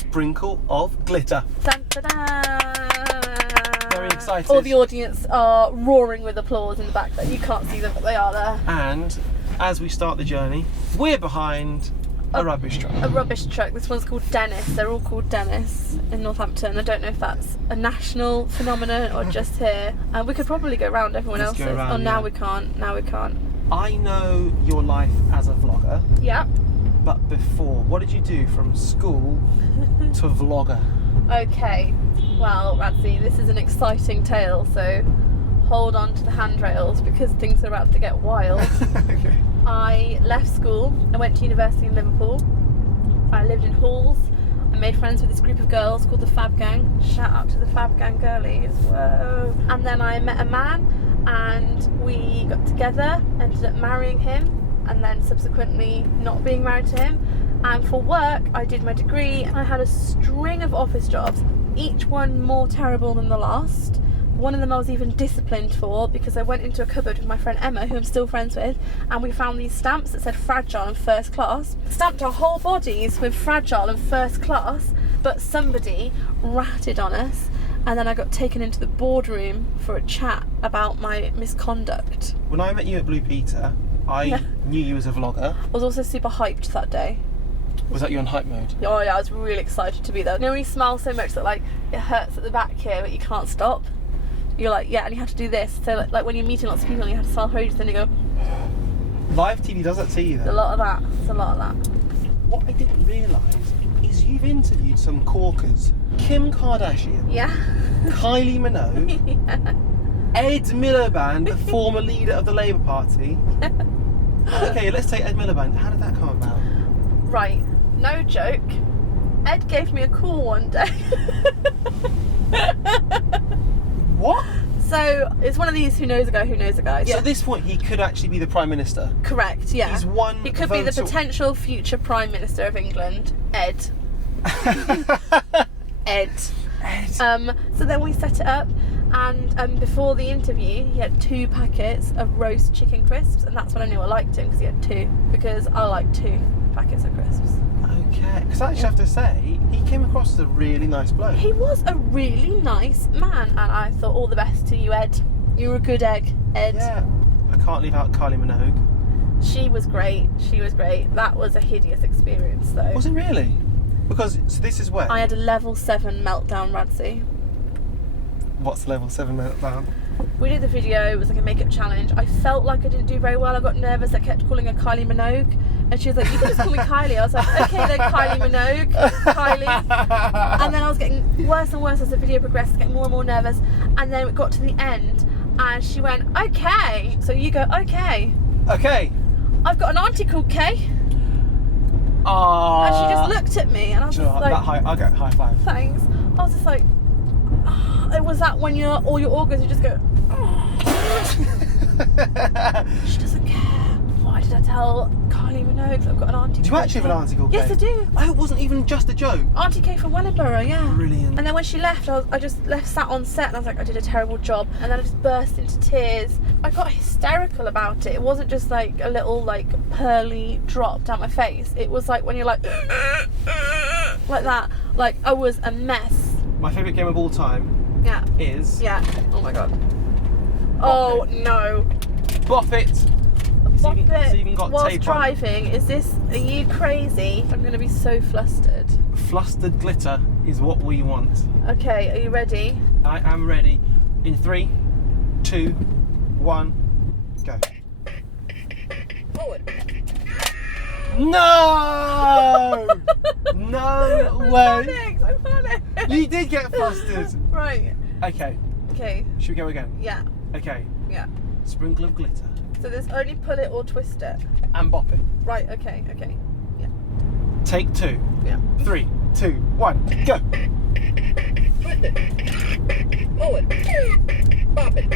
sprinkle of glitter. Dun, dun, dun. Very excited. All the audience are roaring with applause in the back there. You can't see them, but they are there. And as we start the journey, we're behind a rubbish truck. A rubbish truck. This one's called Dennis. They're all called Dennis in Northampton. I don't know if that's a national phenomenon or just here. And we could probably go round everyone Let's else's. go round, now yeah. we can't. Now we can't. I know your life as a vlogger, Yeah. but before, what did you do from school to vlogger? Okay. Well, Radzi, this is an exciting tale, so hold on to the handrails because things are about to get wild. Okay. I left school. I went to university in Liverpool. I lived in halls. I made friends with this group of girls called the Fab Gang. Shout out to the Fab Gang girlies. Whoa. And then I met a man and we got together, ended up marrying him, and then subsequently not being married to him. And for work, I did my degree. I had a string of office jobs, each one more terrible than the last. One of them I was even disciplined for because I went into a cupboard with my friend Emma, who I'm still friends with, and we found these stamps that said fragile and first class. Stamped our whole bodies with fragile and first class, but somebody ratted on us, and then I got taken into the boardroom for a chat about my misconduct. When I met you at Blue Peter, I knew you as a vlogger. I was also super hyped that day. Was that you on hype mode? Oh yeah, I was really excited to be there. You know when you smile so much that like it hurts at the back here, but you can't stop? You're like, yeah, and you have to do this. So like when you're meeting lots of people and you have to self-produce, then you go, Live TV does that to you a then? lot of that. It's a lot of that. What I didn't realise is you've interviewed some corkers. Kim Kardashian, Yeah. Kylie Minogue, Yeah. Ed Miliband, the former leader of the Labour Party. Okay, let's take Ed Miliband. How did that come about? Right, no joke. Ed gave me a call one day. What? So it's one of these who knows a guy who knows a guy. So at this point, he could actually be the Prime Minister. Correct, yeah. He's one He could be the vote potential future Prime Minister of England. Ed. Ed. So then we set it up, and before the interview he had 2 packets of roast chicken crisps, and that's when I knew I liked him, because he had 2, because I like 2 packets of crisps. Okay, because I actually have to say, he came across as a really nice bloke. He was a really nice man, and I thought all the best to you, Ed. You were a good egg, Ed. Yeah. I can't leave out Kylie Minogue. She was great. That was a hideous experience though. Was it really? Because, so this is where... I had a level 7 meltdown, Radzi. What's level 7 meltdown? We did the video, it was like a makeup challenge. I felt like I didn't do very well. I got nervous. I kept calling her Kylie Minogue. And she was like, you can just call me Kylie. I was like, okay then, Kylie Minogue. Kylie. And then I was getting worse and worse as the video progressed, getting more and more nervous. And then it got to the end and she went, okay. So you go, okay. Okay. I've got an auntie called Kay. Oh. And she just looked at me and I was just like, I'll go high five. thanks. I was just like, oh. It was that when all your organs, you just go, oh. She doesn't care. Why did I tell Kylie Minogue that I've got an auntie? Do you actually have an auntie called Kay? Yes, I do. Oh, it wasn't even just a joke. Auntie Kay from Wellingborough, yeah. Brilliant. And then when she left, I just sat on set and I was like, I did a terrible job. And then I just burst into tears. I got hysterical about it. It wasn't just like a little like pearly drop down my face. It was like when you're like that. Like I was a mess. My favourite game of all time Yeah. is... Yeah. Oh my god. Oh no. Bop it. Bop It's it even got whilst tape on. driving. Are you crazy? I'm going to be so flustered. Flustered glitter is what we want. Okay, are you ready? I am ready. In 3, 2, 1, go. Forward. No! No way! I panicked. You did get flustered. Right. Okay, Okay. should we go again? Yeah. Okay, Yeah. sprinkle of glitter. So there's only pull it or twist it. And bop it. Right. Okay. Okay. Yeah. Take 2. Yeah. 3, 2, 1, go! Twist it. Forward. Bop it.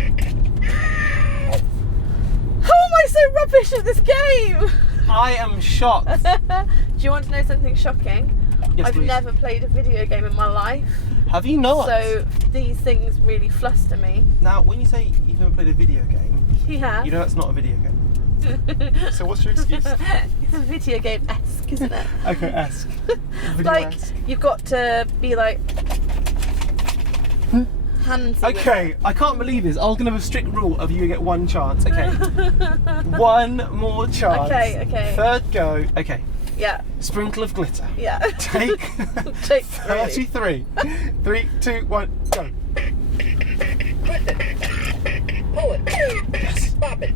How am I so rubbish at this game? I am shocked. Do you want to know something shocking? Yes, I've please. never played a video game in my life. Have you not? So these things really fluster me. Now, when you say you've never played a video game, Yeah. you know that's not a video game. So what's your excuse? It's a video game-esque, isn't it? Okay, esque. Like, you've got to be like handsy. Okay, I can't believe this. I was going to have a strict rule of you get one chance. Okay. One more chance. Okay. Third go. Okay. Yeah. Sprinkle of glitter. Yeah. Take 33. 3, 2, 1, go. Twist it. Pull it. Yes. Pop it.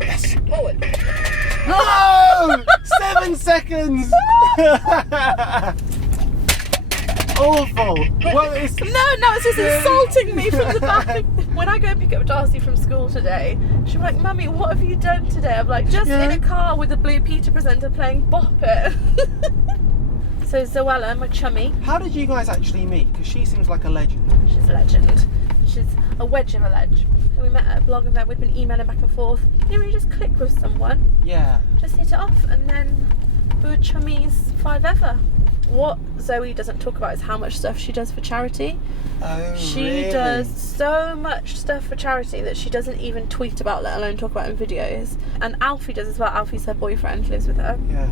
Yes. Pull it. No! 7 seconds! Awful. Well, it's... No, it's just insulting me from the back. When I go and pick up Darcy from school today, she'll be like, Mummy, what have you done today? I'm like, just in a car with a Blue Peter presenter playing Bop It. So Zoella, my chummy. How did you guys actually meet? Because she seems like a legend. She's a legend. She's a wedge of a ledge. We met at a blog event, we'd been emailing back and forth. You know, you just click with someone. Yeah. Just hit it off, and then we were chummies forever. What Zoe doesn't talk about is how much stuff she does for charity. Oh, She really? does so much stuff for charity that she doesn't even tweet about, let alone talk about in videos. And Alfie does as well. Alfie's her boyfriend, lives with her. Yeah.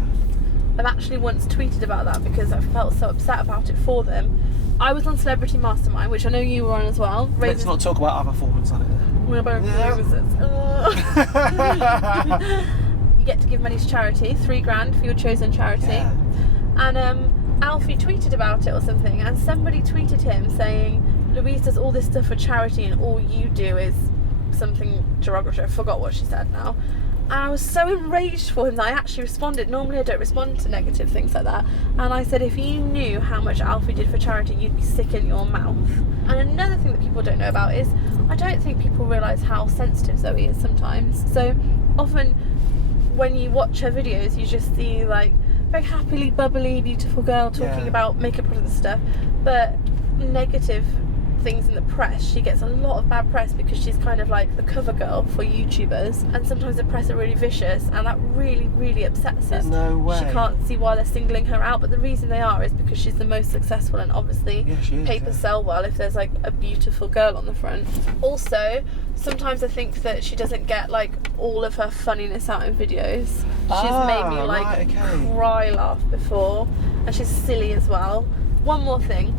I've actually once tweeted about that because I felt so upset about it for them. I was on Celebrity Mastermind, which I know you were on as well. Let's not talk about our performance on it. We're both losers. You get to give money to charity, $3,000 for your chosen charity. Yeah. And Alfie tweeted about it or something, and somebody tweeted him saying, Louise does all this stuff for charity and all you do is something derogatory. I forgot what she said now. And I was so enraged for him that I actually responded. Normally I don't respond to negative things like that. And I said, if you knew how much Alfie did for charity, you'd be sick in your mouth. And another thing that people don't know about is, I don't think people realise how sensitive Zoe is sometimes. So often when you watch her videos, you just see like very happily, bubbly, beautiful girl talking about makeup products and stuff. But negative things in the press, she gets a lot of bad press because she's kind of like the cover girl for YouTubers, and sometimes the press are really vicious, and that really upsets us. No way. She can't see why they're singling her out, but the reason they are is because she's the most successful, and obviously papers sell well if there's like a beautiful girl on the front. Also, sometimes I think that she doesn't get like all of her funniness out in videos. She's made me like cry laugh before, and she's silly as well. One more thing,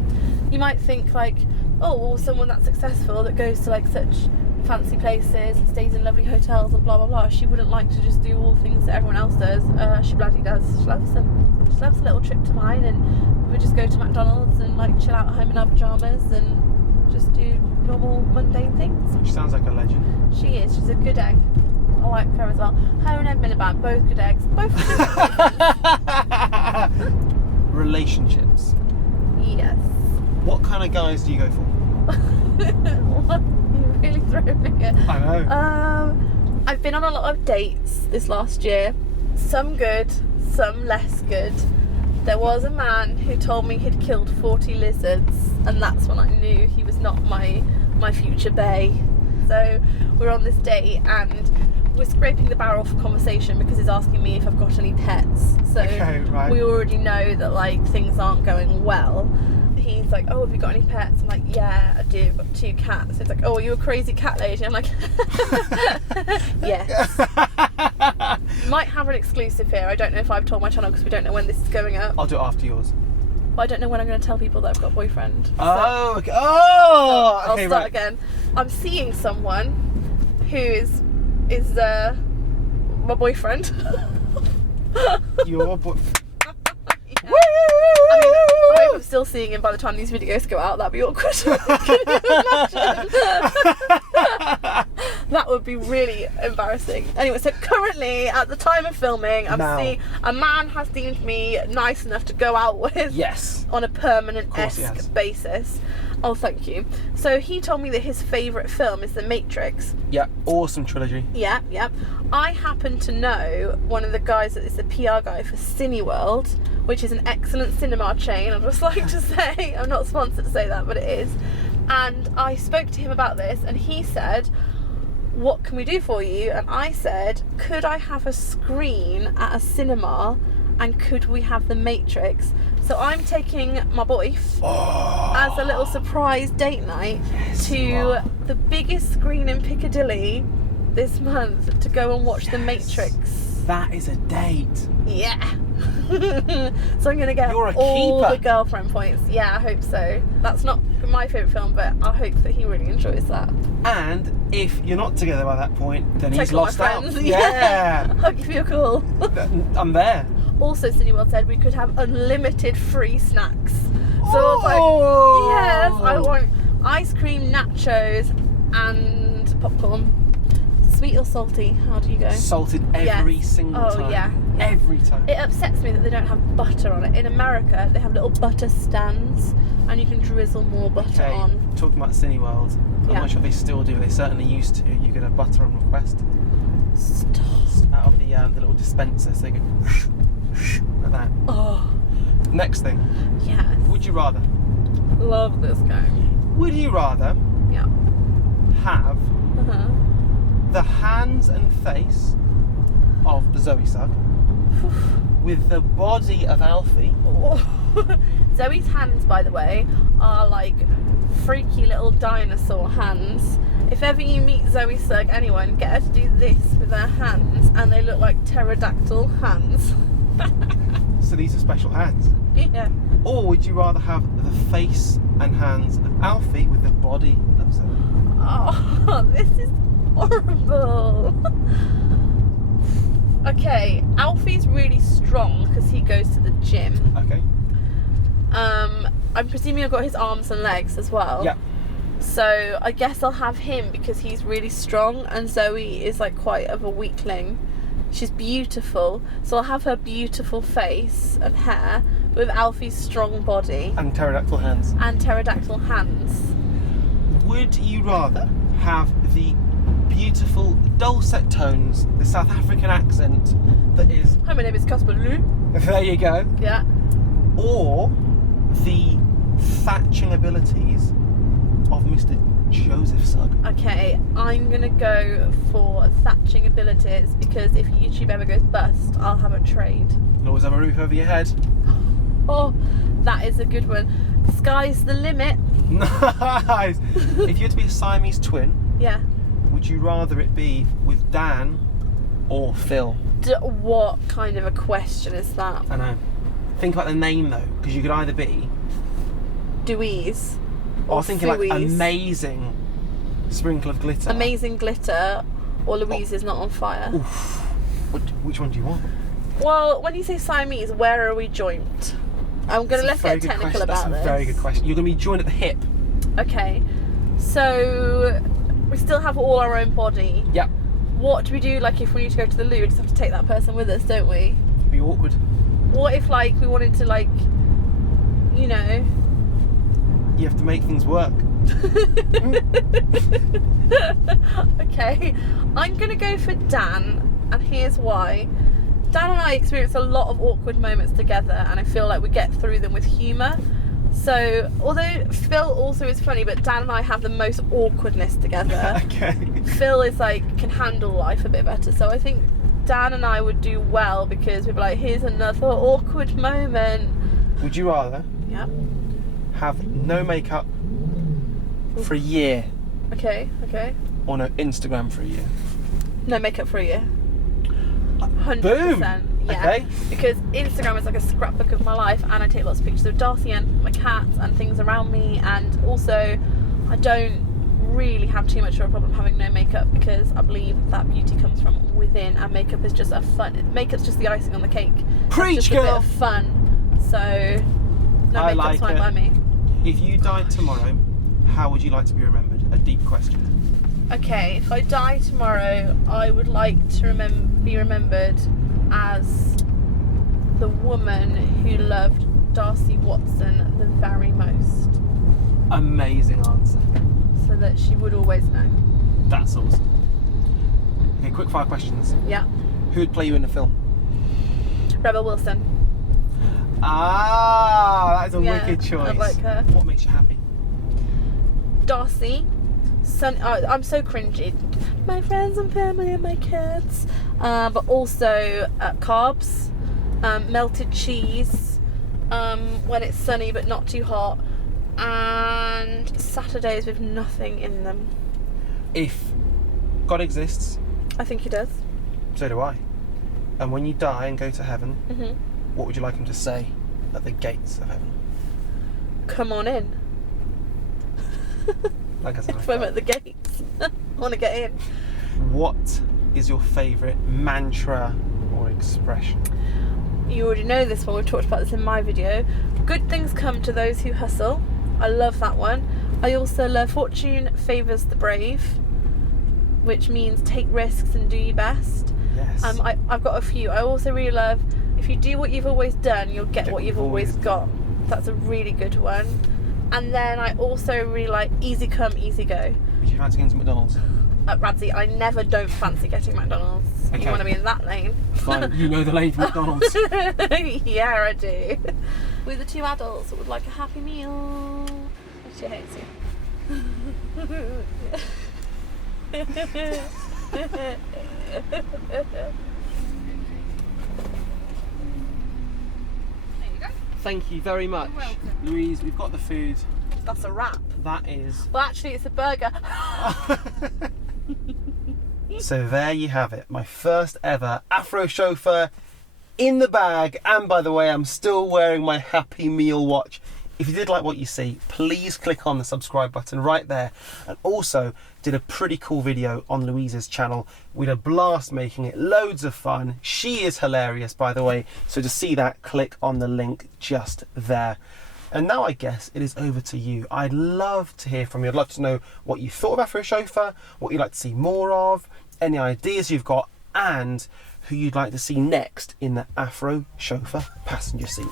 you might think like, oh, well, someone that's successful that goes to like such fancy places and stays in lovely hotels and blah blah blah, she wouldn't like to just do all the things that everyone else does. She bloody does. She loves them. She loves a little trip to mine, and we just go to McDonald's and like chill out at home in our pajamas and just do normal mundane things. She sounds like a legend. She is. She's a good egg. I like her as well. Her and Ed Miliband, both good eggs. Both good Relationships. Yes. What kind of guys do you go for? What? You really throwing me here. I know. I've been on a lot of dates this last year. Some good, some less good. There was a man who told me he'd killed 40 lizards, and that's when I knew he was not my future bae. So we're on this date and we're scraping the barrel for conversation because he's asking me if I've got any pets. So we already know that like things aren't going well. He's like, oh, have you got any pets? I'm like, yeah, I do. I've got 2 cats. He's like, oh, are you a crazy cat lady? I'm like, yes. Might have an exclusive here. I don't know if I've told my channel because we don't know when this is going up. I'll do it after yours. But I don't know when I'm going to tell people that I've got a boyfriend. Oh, okay. I'll start again. I'm seeing someone who is my boyfriend. Your boyfriend. I mean, I hope I'm still seeing him by the time these videos go out. That'd be awkward. Can you imagine? That would be really embarrassing. Anyway, so currently, at the time of filming, I'm seeing a man has deemed me nice enough to go out with. Yes. On a permanent-esque basis. Oh, thank you. So he told me that his favourite film is The Matrix. Yeah, awesome trilogy. Yeah. I happen to know one of the guys that is the PR guy for Cineworld, which is an excellent cinema chain. I'd just like to say, I'm not sponsored to say that, but it is. And I spoke to him about this, and he said, what can we do for you? And I said, could I have a screen at a cinema, and could we have The Matrix? So I'm taking my boy as a little surprise date night to the biggest screen in Piccadilly this month to go and watch The Matrix. That is a date. Yeah. So I'm gonna get You're a all keeper. the girlfriend points. Yeah, I hope so. That's not my favourite film, but I hope that he really enjoys that. And if you're not together by that point, then he's Take all my lost out. friends. Yeah. I'll give you a call. I'm there. Also, Cineworld said we could have unlimited free snacks. So I was Oh. like, yes, I want ice cream, nachos, and popcorn. Sweet or salty? How do you go? Salted every Yes. single Oh, time. yeah. Every time. It upsets me that they don't have butter on it. In America, they have little butter stands, and you can drizzle more butter Okay, on. talking about Cineworld, I'm Yeah. not sure if they still do. They certainly used to. You could have butter on request Stop. out of the little dispenser, so they go like that. Oh, Next thing, yes. would you rather? Love this game. Would you rather Yeah. have Uh-huh. the hands and face of Zoe Sugg with the body of Alfie? Zoe's hands, by the way, are like freaky little dinosaur hands. If ever you meet Zoe Sugg, anyone, get her to do this with her hands, and they look like pterodactyl hands. So these are special hands. Yeah. Or would you rather have the face and hands of Alfie with the body of Zoe? Oh, this is horrible. Okay, Alfie's really strong because he goes to the gym. Okay. I'm presuming I've got his arms and legs as well. Yeah. So I guess I'll have him because he's really strong, and Zoe is like quite of a weakling. She's beautiful, so I'll have her beautiful face and hair with Alfie's strong body And pterodactyl hands. and pterodactyl hands. Would you rather have the beautiful dulcet tones, the South African accent that is, Hi, my name is Casper Lou. there you go, Yeah. or the thatching abilities of Mr. Joseph Sugg? Okay, I'm gonna go for thatching abilities because if YouTube ever goes bust, I'll have a trade. You'll always have a roof over your head. Oh, that is a good one. Sky's the limit. Nice! If you were to be a Siamese twin, Yeah. would you rather it be with Dan or Phil? What kind of a question is that? I know. Think about the name though, because you could either be, Dewey's. I was thinking like Suey's. amazing sprinkle of glitter. Amazing glitter, or Louise is not on fire. Oof. Which one do you want? Well, when you say Siamese, where are we joined? I'm going to let's get technical about That's this. a very good question. You're going to be joined at the hip. Okay, so we still have all our own body. Yep. What do we do? Like if we need to go to the loo, we just have to take that person with us, don't we? It'd be awkward. What if like we wanted to like, you know? You have to make things work. Okay, I'm gonna go for Dan, and here's why. Dan and I experience a lot of awkward moments together, and I feel like we get through them with humour. So, although Phil also is funny, but Dan and I have the most awkwardness together. Okay. Phil is like, can handle life a bit better. So I think Dan and I would do well because we'd be like, here's another awkward moment. Would you rather Yeah. have no makeup for a year Okay, okay. or no Instagram for a year? No makeup for a year. 100%. Boom. Yeah. Okay. Because Instagram is like a scrapbook of my life, and I take lots of pictures of Darcy and my cats and things around me, and also I don't really have too much of a problem having no makeup because I believe that beauty comes from within, and makeup is just a fun. Makeup's just the icing on the cake. Preach, It's just girl. a bit of fun. So no I makeup's like fine it. by me. If you died tomorrow, how would you like to be remembered? A deep question. Okay, if I die tomorrow, I would like to be remembered as the woman who loved Darcy Watson the very most, Amazing answer. so that she would always know. That's awesome. Okay, quick fire questions. Yeah. Who would play you in the film? Rebel Wilson. Ah, that is a Yeah, wicked choice. I'd like her. What makes you happy? Darcy. I'm so cringy. My friends and family and my kids. But also carbs, melted cheese, when it's sunny but not too hot, and Saturdays with nothing in them. If God exists I think he does. So do I. And when you die and go to heaven, Mhm. what would you like him to say at the gates of heaven? Come on in. Like I said, If I'm at the gates, I want to get in. what is your favourite mantra or expression? You already know this one. We've talked about this in my video. Good things come to those who hustle. I love that one. I also love fortune favours the brave, which means take risks and do your best. Yes. I've got a few. I also really love, if you do what you've always done, you'll get what you've always got. That's a really good one. And then I also really like easy come, easy go. Would you fancy going to McDonald's? At Radzi, I never don't fancy getting McDonald's. Okay. You want to be in that lane? Fine, you know the lane for McDonald's. Yeah, I do. We're the two adults that would like a happy meal. She hates you. Thank you very much. You're welcome. Louise, we've got the food. That's a wrap. That is... Well, actually, it's a burger. So there you have it. My first ever Afro Chauffeur in the bag. And by the way, I'm still wearing my Happy Meal watch. If you did like what you see, please click on the subscribe button right there. And also did a pretty cool video on Louise's channel. We had a blast making it, loads of fun. She is hilarious, by the way. So to see that, click on the link just there. And now I guess it is over to you. I'd love to hear from you. I'd love to know what you thought of Afro Chauffeur, what you'd like to see more of, any ideas you've got, and who you'd like to see next in the Afro Chauffeur passenger seat.